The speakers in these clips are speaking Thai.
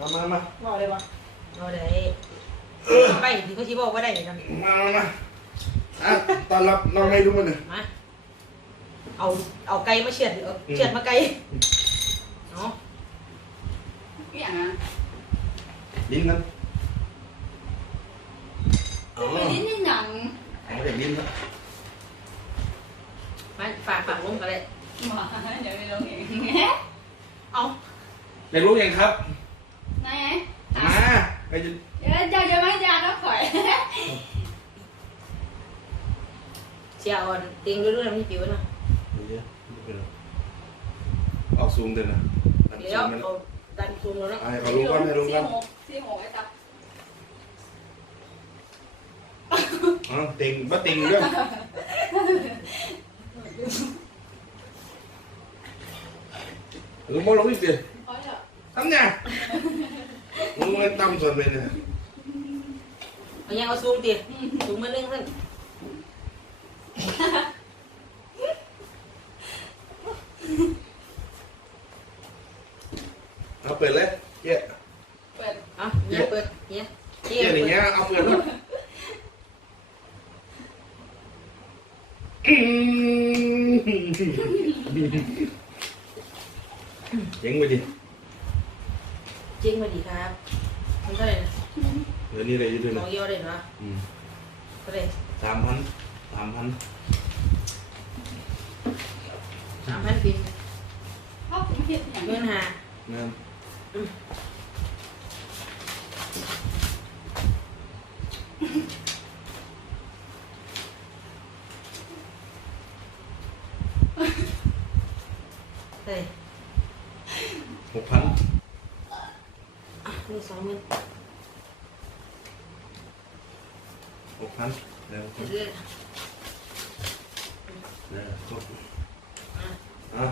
มามามาบอกเลยวะเราได้ไปที่เขาชี้บอกว่าได้กันมามามาอะตอนรับน้องไม่รู้มันเลยมาเอาเอาไก่มาเฉียดเอาเฉียดมาไก่เนาะเกี่ยงอะลิ้นนั้นอ๋อไปลิ้นยังหนังไม่ได้ลิ้นนะมาฝากฝากลงกันเลยมาเดี๋ยวไปลงเองเอาอยากรู้ยังครับ ไหนมาไปจะเดี๋ยวจะจะไม่ยาต้องข่อยเชียร์อ่อนเตียงเรื่อยๆมันปิวนะเดี๋ยวไม่เป็นไรออกซูมเดี๋ยวนะดันเดี๋ยซูวมมันเอาดันซูมแล้วนะให้เขารู้ก่อนให้รู้ก่อนสี่หกไอ้ตับอ๋อติงบ่ติงเรื่องรู้มั้งรู้อีกสิเขาจะทำเนี่ยรู้ไหมตั้มส่วนเป็นเนี่ยเอายังเอาซูมตีซูมมานึงท่านเอาเปิดเลยเจ๊เปิดเอาเนี่ยเปิดเนี่ยเจ๊อย่างเงี้ยเอาเปิดเลยอืมเจ๋งไปดิ จริงมาดีครับมันเท่าไหร่นะเดี๋ยวนี้อะไรอยู่ด้วยสนะองเยี่ยวเลยเนาะอืมเท่าไหร่สามพันสามพันสามพันปีพ่อผมเห็นอย่างเงินหานั่นเท่าไหร่ หกพัน อะนี่สองหมื่น หกพันเดี๋ยว เรื่อย เดี๋ยวครบ อะ อะ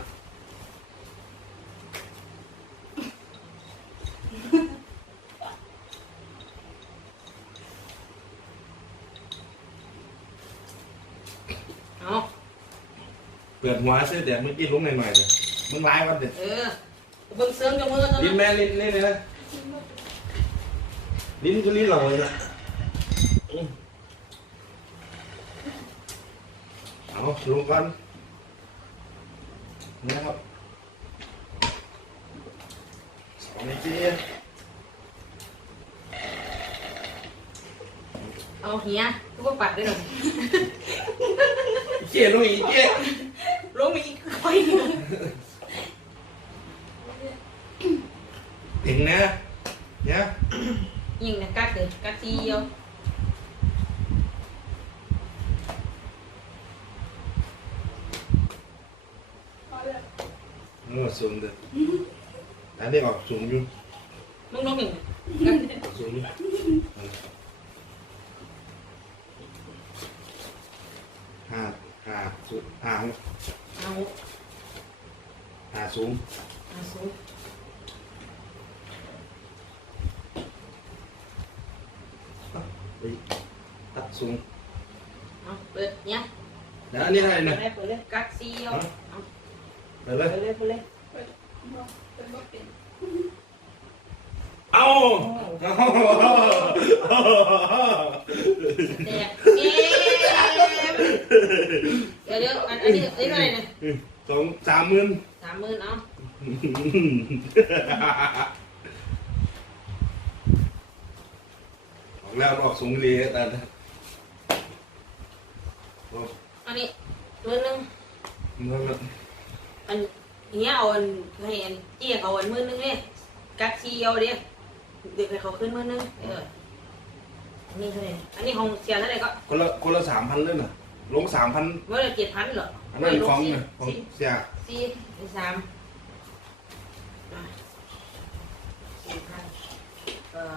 เอา เปิดหัวเสื้อแดงเมื่อกี้ลุ้มหน่อยๆเลยมึงร้ายวันเด็ดเออเบิ่งเสื้อกับมือกันลิ้นแม่ลิ้นนี่เลยนะลิ้นก็ลิ้นเราเลยนะอืมเอาลงกันนะครับสองนาทีเอาเฮียทุกคนปัดได้หรอเจ๊ลุยเจ๊ ลงมีอีกคอยหนึ่ง ถึงนะเนี่ย ยิงนะกัดเลยกัดซีเดียว เขาเลย เออสูงเด้ออันนี้ออกสูงอยู่มึงลงหนึ่งออกสูงอยู่ห้าห้าสูงห้าเอาห้าสูงเอาสูงไปตัดสูงเอาเปิดเนี่ยแล้วอันนี้อะไรเปินะดเลยเปิดเลยกัดซีเดียวเอา ไปเลยเปิดเลยเปิดเลยเปิดเป็นบ่เป็นเอาแดกเอ๊ะเดี๋ยวเดี๋ยวอันอันนี้อันนี้เท่าไหร่เนี่ยสองสามหมื่นสามหมื่นเอาออกแล้วออกสูงเลยแต่อันนี้หมื่นหนึ่งมัน อันเนี้ยเอาอันให้อันเจี๊ยเขาอันหมื่นหนึ่งเนี่ยกัดซีเดียวเดียวเด็กให้เขาขึ้นหมื่นหนึ่งเอออันนี้เท่าไหร่อันนี้ของเสียเท่าไหร่ก็คนละคนละสามพันเลยน่ะลงสามพันเมื่อเจ็ดพันเหรออันนั้นของสี่เนี่ยของสี่เสียสี่สามอะสี่พันเอ่อ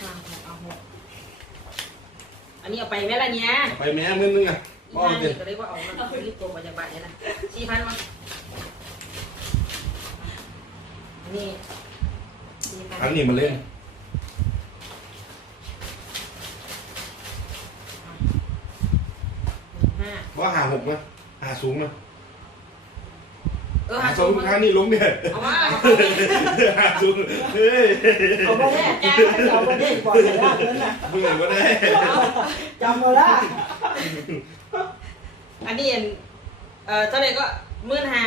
ห้าหกเอาหกอันนี้เอาไปไหมล่ะเนี่ยไปแม่หมื่นนึงอะ อีพ่อห้าเด็นี่ก็เลยว่าเอามารีบตัวมาจากบ้านเนี่ยนะสี่พันวะอันนี้สี่พันครั้งนี้มาเล่นห้าว่าหาหกไหมหาสูงไหมเออหาหาสสูองงครั้งนี่ลงเนี่ยเอามาหาสูงเฮ้ยเอาไปแน่แกเอาไปแน่ก่อนจะได้เงินน่ะเมื่อยก็ได้จำเอาละ อันนี้อันเอ่อเท่าไหร่ก็หมื่นห้า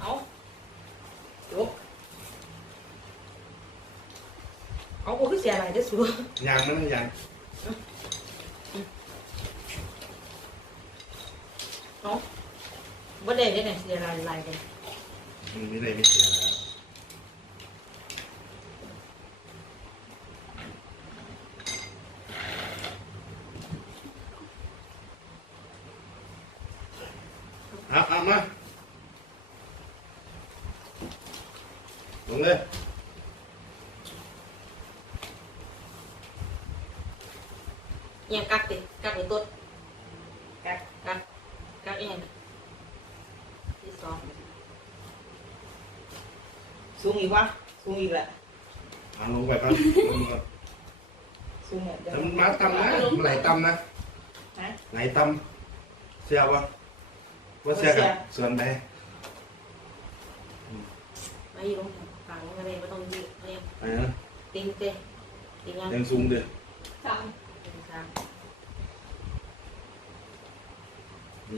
เอาจบเอากูคือเสียอะไรเด้อสูยางนั่นยางเอาบ่ได้เด้อเนี่ยเสียอะไรอะไรเด้อมันไม่ได้ไม่เสียแล้วเอาเอามาลงเลย เอียงกัก ติกักหรือต้นกักกักกักเอียงที่สองสูงอีกวะสูงอีกแหละเอาลงไปก่อนลงก่อน สูงเ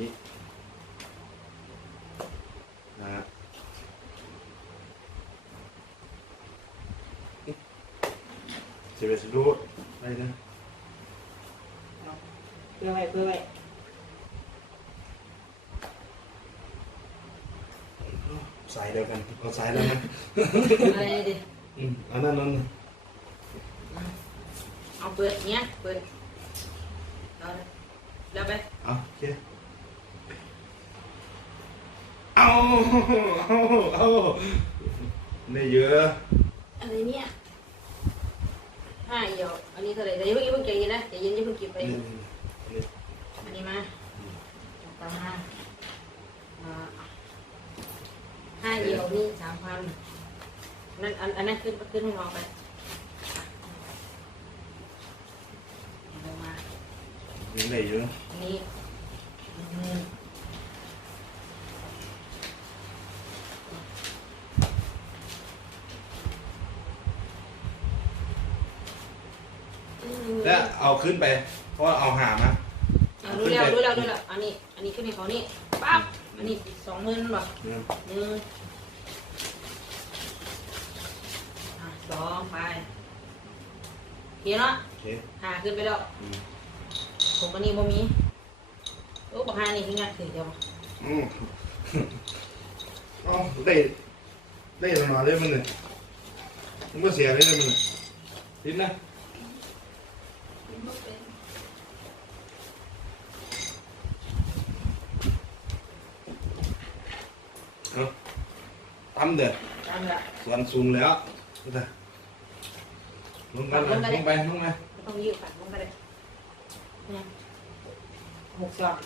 นี่ยเดี๋ยวแต่มันมาตำนะมันไหลตำนะฮะไหลตำเสียปะว่าเสียกันส่วนไหนไม่อยู่ลงฝั่งนี้ไม่ได้ไม่ต้องยืดเนี่ยไหนนะติงเตะติงยังยังสูงเดือสามติงสามนี่นะฮะเสียไปสุดรูดไปนะเพื่อไว้เพื่อไว้สายเดียวกันเอาสายแล้วนะอะไรดิอืมเอันนั้นนั่น เอาเปิดเนี้ยเปิดเอาเลยแล้วไป เอาโอเคเอาเอาเอาไม่ เยอะอะไรเนี่ยห้าเหี่ยวอันนี้เท่าไหร่แต่ยังเพิ่งยังเพิ่งใจเย็นนะใจเย็นยังเพิ่งเก็บไปนี่นี่อันนี้มาตามมาอ่าห้าเหี่ยวนี่สามพันนั่นอันอันนั้นขึ้นขึ้นให้น้องไปเอาลงมายังได้อยู่อันนี้ แล้วเอาขึ้นไป เพราะว่าเอาหามาอะรู้แล้วรู้แล้วรู้แล้วอันนี้ อันนี้ขึ้นในเขานี่ปั๊บอันนี้สองหมื่นบ่เนี่ยหนึ่งอะสองไปเขียนเนาะโอเคหาขึ้นไปแล้วอืมผมอันนี้บ่มีโอ้บักหานี่ที่งัดถือเดียวอืมเอาได้ได้หน่อยๆเลยมันเนี่ยมันก็เสียเลยนะมันเนี่ยทิ้งนะ มันบ่เป็น ตั้มเด้อตามละส่วนสูงแล้วนะลงไปลงไปลงไปลงไปไม่ต้องยืดฝันลงไปเลยเนี่ยหกสอง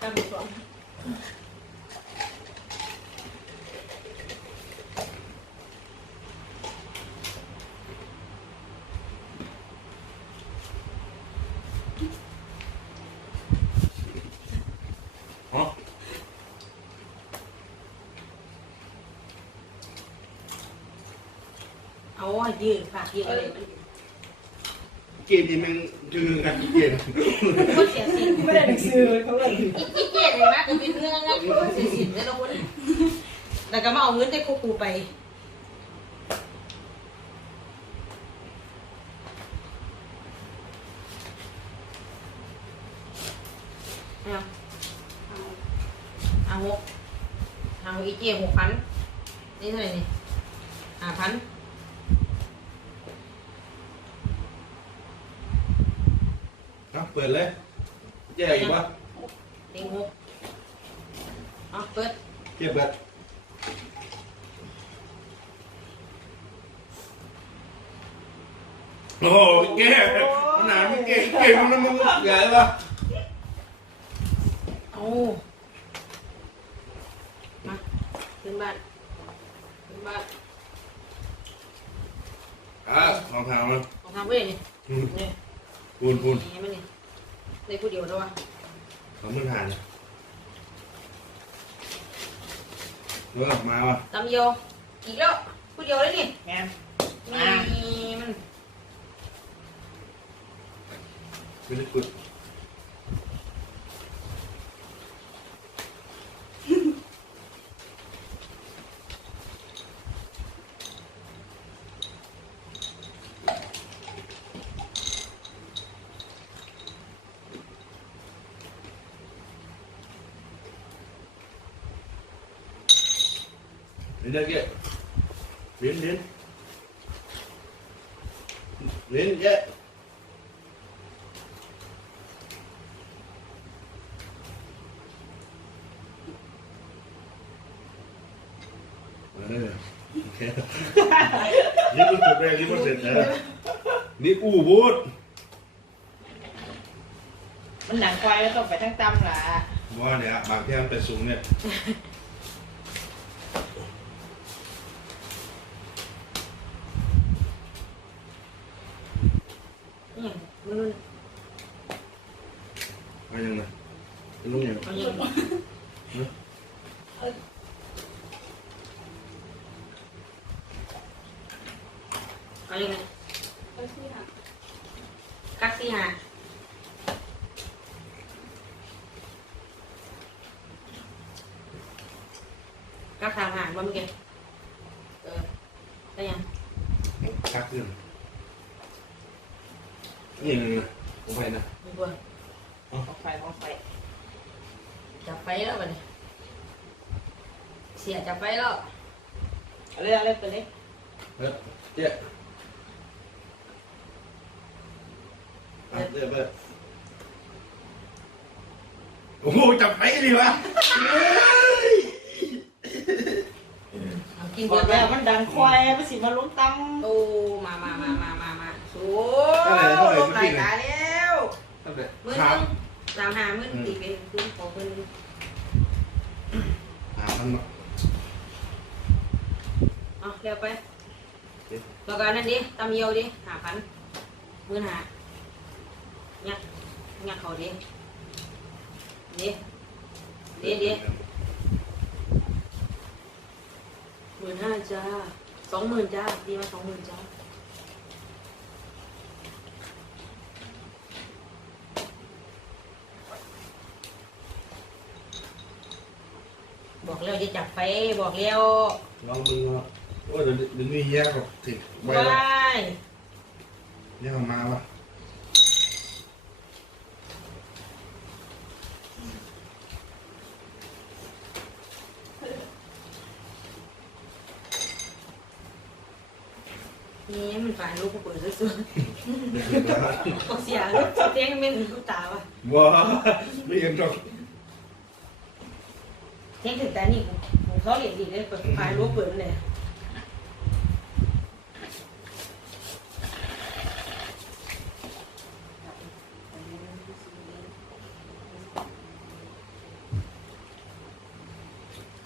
ตามสอง อ๋อ เอายืดฝากยืดอะไรมันเกมนี้มันคือกันเกมมันเสียสินไม่ได้หนังสือเขาเลยอีกอีกเจ็ดเลยนะกูเป็นเรื่องงั้นมันเสียสินเลยละคนแต่ก็มาเอาเงินได้ควบคูไปเอาเอาหกเอาอีกเจ็ดหกพันนี่เท่าไหร่นี่ห้าพัน เอาเปิดเลย แย่อีกวะเต็งหกเอาเปิดเก็บเบิดโอ้ยแก่มันหนาไม่เก่งเก่งมันมันใหญ่ปะเอามาขึ้นบ้านขึ้นบ้านอะลองทางมันเอาทำไว้เลยนี่อืมนี่พูนพูนนี่มันนี่ ได้ผู้เดียวแล้ววะสองมือหานเออมาว่ะตำเยียวอีกแล้วพูดเดียวเลยนี่แม่นมีมันไม่ได้กุด Đến đây kìa Đến đến Đến kìa Ở đây này Ok Đi bút thực đây, đi bút thực đây Đi u bút มันหนังควายแล้วต้องไปทั้งตำล่ะ Ngon này ạ, bằng theo tay súng này นี่มัน Ai nhầm này Cái lúc này เอาอย่างนี้เอาอย่างนี้ ก็ที่หัก กักซี่หากักสามหางบ่เมื่อกี้เออได้ยัง Khác hơn Nhìn Không phải nè มีบัว ของไฟของไฟ จับไฟแล้วบัดนี้ เสียจับไฟแล้วเอาเลยเอาเลยไปเลย Đấy, Chị À, đây là đây Ôi, chọc máy đi mà เอากินบเบิอดกแล้แล้ววมันดังควายมันสิมาลุ้นตโอ้มามามามามามาโอ้เท่าไหร่เท่าไหร่ไก่ตาแล้ว Sao vậy? มื่อ Sao? นึงสามหามื่อตีเป็นคือขอเพิ่น À, ăn mà เอาเร็วไปแล้วก็นั่นดิตำเยียวดิหาพันมื่อหาเนี่ยเนี่ยเขาดิดิดิดิหมื่นห้าจ้าสองหมื่นจ้าดีมาสองหมื่นจ้าบอกแล้วจะจับไฟบอกแล้ว Ngon bưng ngon Ôi, đừng, đừng đi ra rồi Thịt quay ว้ lại าย Nhá mà mà mà นี่มันฝันลูกกูเปิดซื้อ Đừng có ๆเสียลูกเสียงไม่ถึงลูกตาว่ะ Wow, đi em rồi เสียงถึงแต่นี่กูกูเขาเหรียญดีเลยเปิดฝันลูกเปิดเลย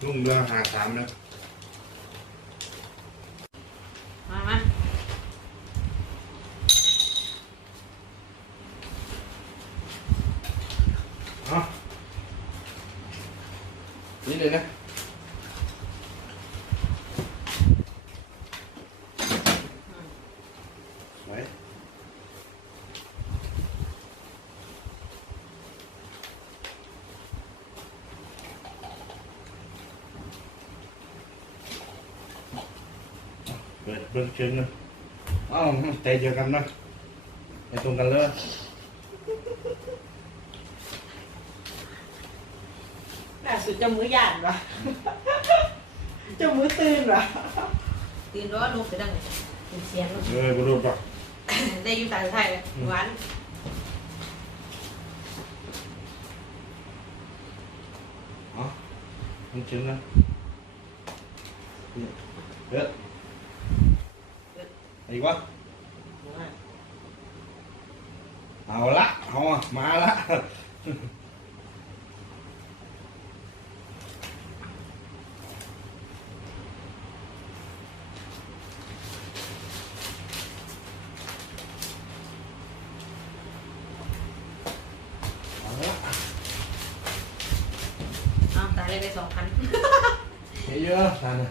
ลุงเรืองหาสามนะ chân nữa Ờ, tay chưa cầm đó Tay tung cầm lên ำน่าสุดจะมือหยาดวะจะมือตื่นวะตื่นร้อนลูกไป ดังเลยเสียงลูก Rồi, bộ đồ vào ได้อยู่สายไทยเลยหวาน Đó Bên chân đó Được Hay quáเอาละเอาอะมาละ เอาละ เอาตายเลยไปสองพัน เ เยอะทานนะ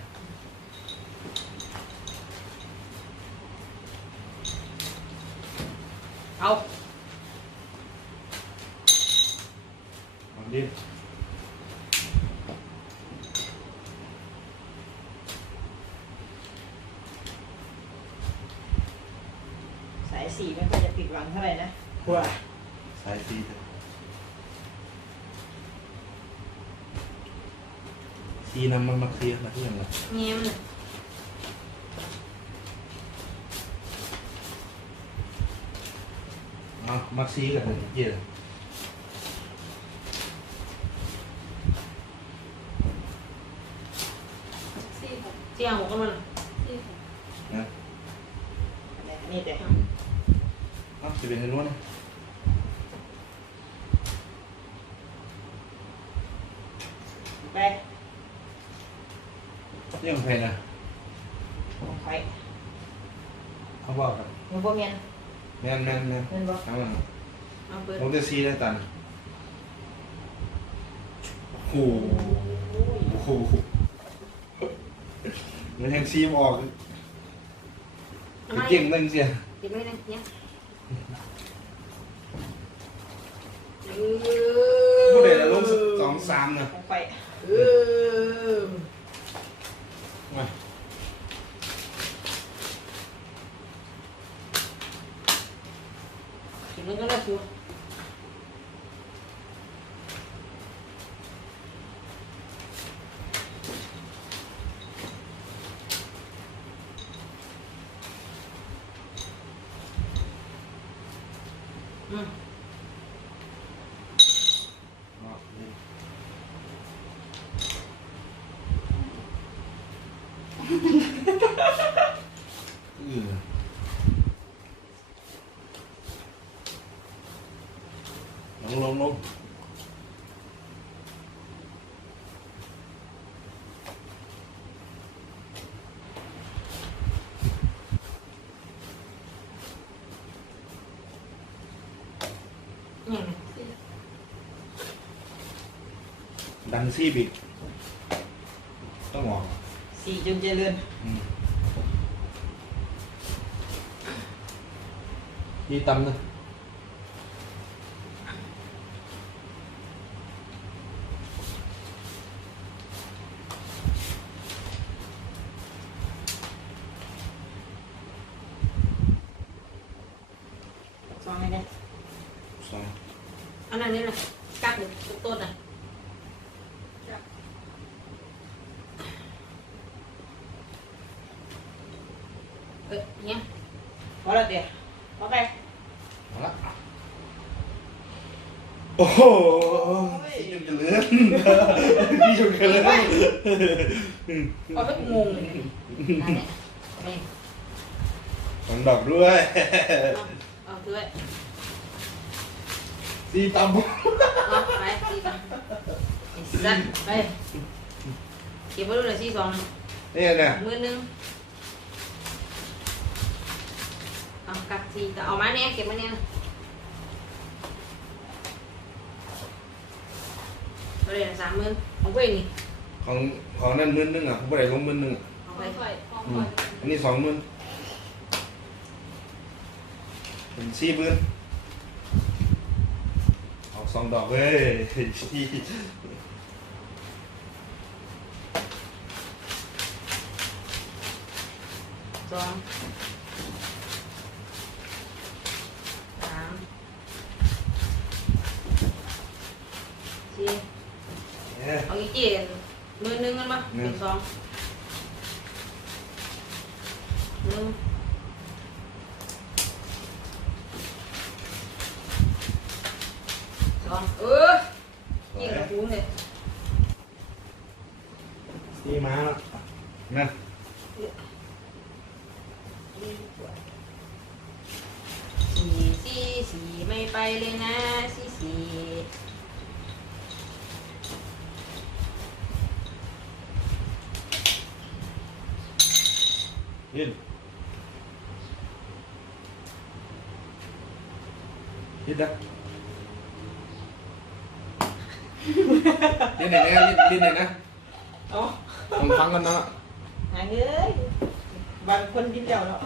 เคลียร์นะเพื่อนละเงี้ยมันเอามาซีกันเลยเยอะสี่หกเสี่ยงหกกันมันสี่หกนะอันนี้เด็กเอ้าจะเป็นไงรู้นะ ไป เรื่องใครนะของไฟเขาบอกกันมึงบ่เมียนแมนแมนแมนเงินบ่เอามาเอาเปิดผมจะซีได้ตันโอ้โหโอ้โหมันแทงซีมออกเก่งนั่งเสียติดไว้นะเนี่ยเอผู้ใดละลงสองสามนะของไฟเออ มา ถึงมันก็ได้ชัวอืม เอานี่เออลงลงลง เนี่ย สี่ ดันซีบิกต้องออกสีจนเจริญอืมที่ตำนะ ซองไม่ได้ สอง อันนั้นนี่นะกักหนึ่งทุกต้นนะ จับ เออเนี่ยพอแล้วเดี๋ยวพอไปเอาละโอ้โหพี่จนจะเลื่อนพี่จนจะเลื่อน เอาไปงงอันนี้ไม่ของดอกด้วยเอาเอาด้วยซีตำเอาไปสี่สองไอ้สัตว์ไปเก็บไว้ดูหน่อยสี่สองนี่เนี่ยมือหนึงเอากักสี่แต่เอามาเนี่ยเก็บมาเนี่ยเอาเลยนะสามหมื่นเอาไปนี่ของของนั่นหมื่นหนึงอะผมบ่ได้ลงหมื่นหนึงอะเอาขไปองไฟของอืไฟมอันนี้สองหมื่นเป็นสี่หมื่นเอาสองดอกเว้ยพี่สองสามสี่ เอ๊ะ เอาอีกเจ็ดมือหนึงกันมา หนึ่ เป็ ง นสองหนึ่งสองเออยิงกระปุ้งเลย สี่มาแล้วนะ สี่สี่สี่ไม่ไปเลยนะสี่สี่ยืนยืนนะยืนไหนนะยืนยืนไหนนะเอ๋อฟังฟังกันเนาะ หาเอ้ยบางคนกินเดียวเนาะ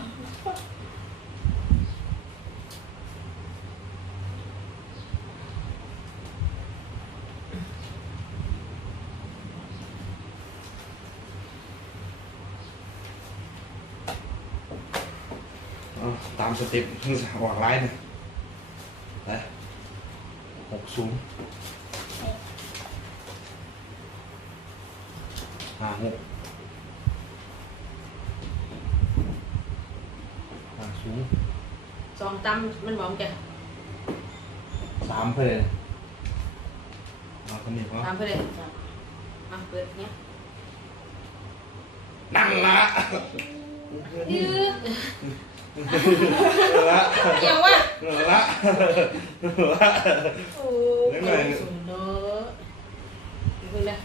เอา ตามสเต็ปวางไลน์เนี่ยนะหกสูงห้าหกห้าสูงสองตำมันบอกมันจะสามเพื่อนเอาคนนี้ก็ตามไปเลยอะเปิดเนี้ยนั่งละ ยื้อ ละเกี่ยววะละละโอ้เรื่องอะไรเนี่ยสุดเนาะเพิ่งเลย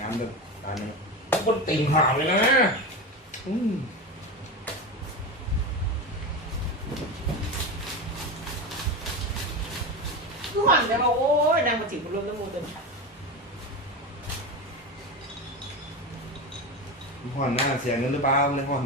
งานเดิมตอนนี้คนติ่งข่าวเลยนะอืม ทุกคนจะบอกโอ้ยนางมาจิบรวมน้ำมูลเต็มผ่อนหน้าเสียเงินหรือเปล่าเลยผ่อน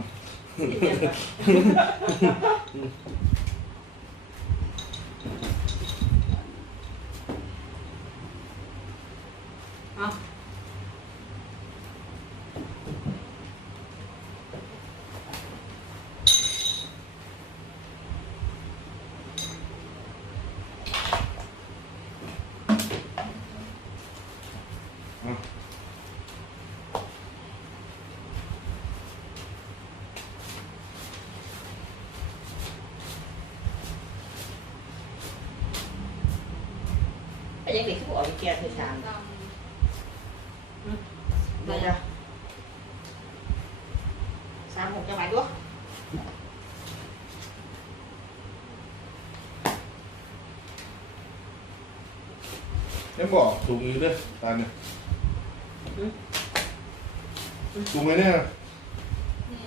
ยังเด็กที่บอกไปแก่เธอชามตเดี๋ยวจะสามหกจะไหวด้วยยังบอกสูงอยู่ด้วยตอนนี้สูงไหมเนี่ยำนี่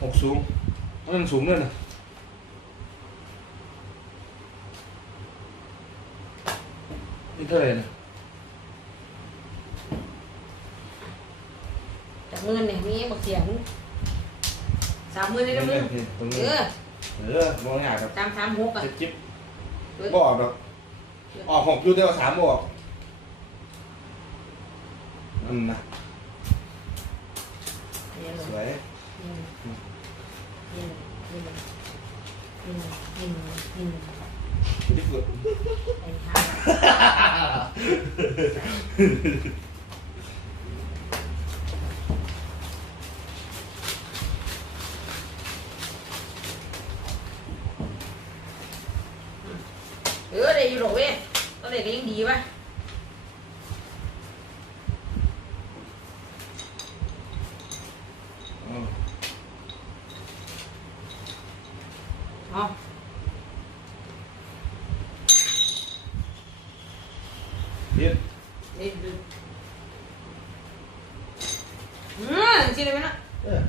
หกสูงมันสูงเลยนะนี่เท่าไหร่นะ จากเงินเนี่ยมีบักเสียงสามหมื่นได้แล้วมึงตรงเอนี้อเออมองหยาแบบตามสามหกอะจะจิ๊บเออบ่ออกดอกออกหกอยู่เดียวสามบ่ออกนั่นนะเนี่ยเลสยวยนี่นี่นี่นี่นี่นี่ที่สุด ไอ้ห่าเออได้อยู่หรอกเว้ยตอนเด็กก็ยังดีป่ะ อ๋อ เอาเฮ็ดเด็ดดูอืมจริงเลยไหมล่ะเออ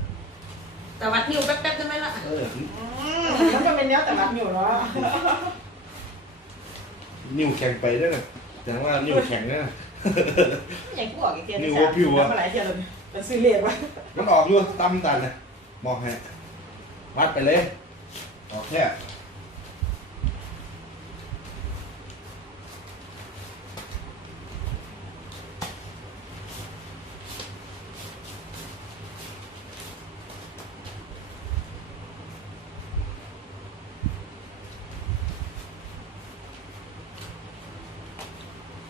แต่วัดนิ้วแป๊บๆได้ไหมล่ะเออมันก็เป็นเนี้ยแต่รับอยู่เนาะนิ้วแข็งไปด้วยนะแต่ว่านิ้วแข็งเนี่ยอย่างกูบอกอีกเทียนนี่หัวผิวอะทำอะไรเทียนเลยเป็นซีเรียสวะมันออกอยู่ตั้มตันเลยบอกให้วัดไปเลย ออกแค่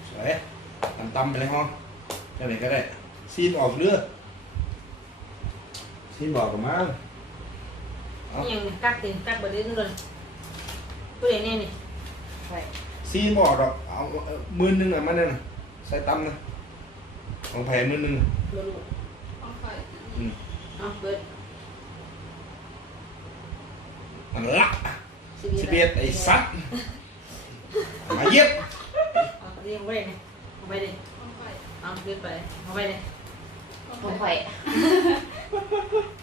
สวยตำตำๆไปเลยฮะจะไหนก็ได้ซีนออกเรือซีนบอกกับมา นี่ยังกักติกักบไดเรื่องเลยผู้ใดแน่นี่ใช่ซีนบอกดอกเอาเอาหมื่นหนึงอะมันนั่นน่ะใส่ตำนะของแผลหมื่นหนึงน่ะรู้รู้ของข่อยอืมเอาเปิดมันละสิเบียดไอ้สัตว์มาเย็บเอาเรียงไว้เลยเอาไปเลยของข่อยเอาเปิดไปเอาไปเลยของของข่อยไข่